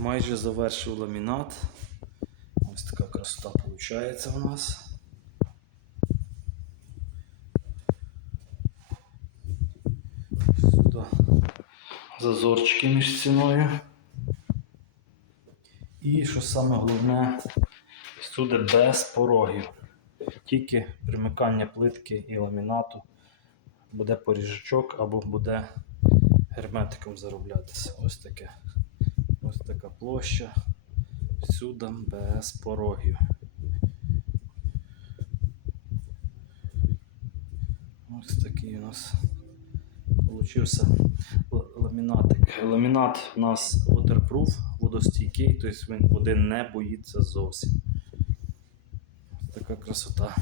майже завершив ламінат. Ось така красота виходить у нас. Сюди зазорчики між стіною. І що саме головне, всюди без порогів. Тільки примикання плитки і ламінату буде поріжачок або буде герметиком зароблятися. Ось таке. Ось така площа. Всюди без порогів. Ось такий у нас получився ламінатик. Ламінат у нас waterproof, водостійкий, тобто він води не боїться зовсім. Ось така красота.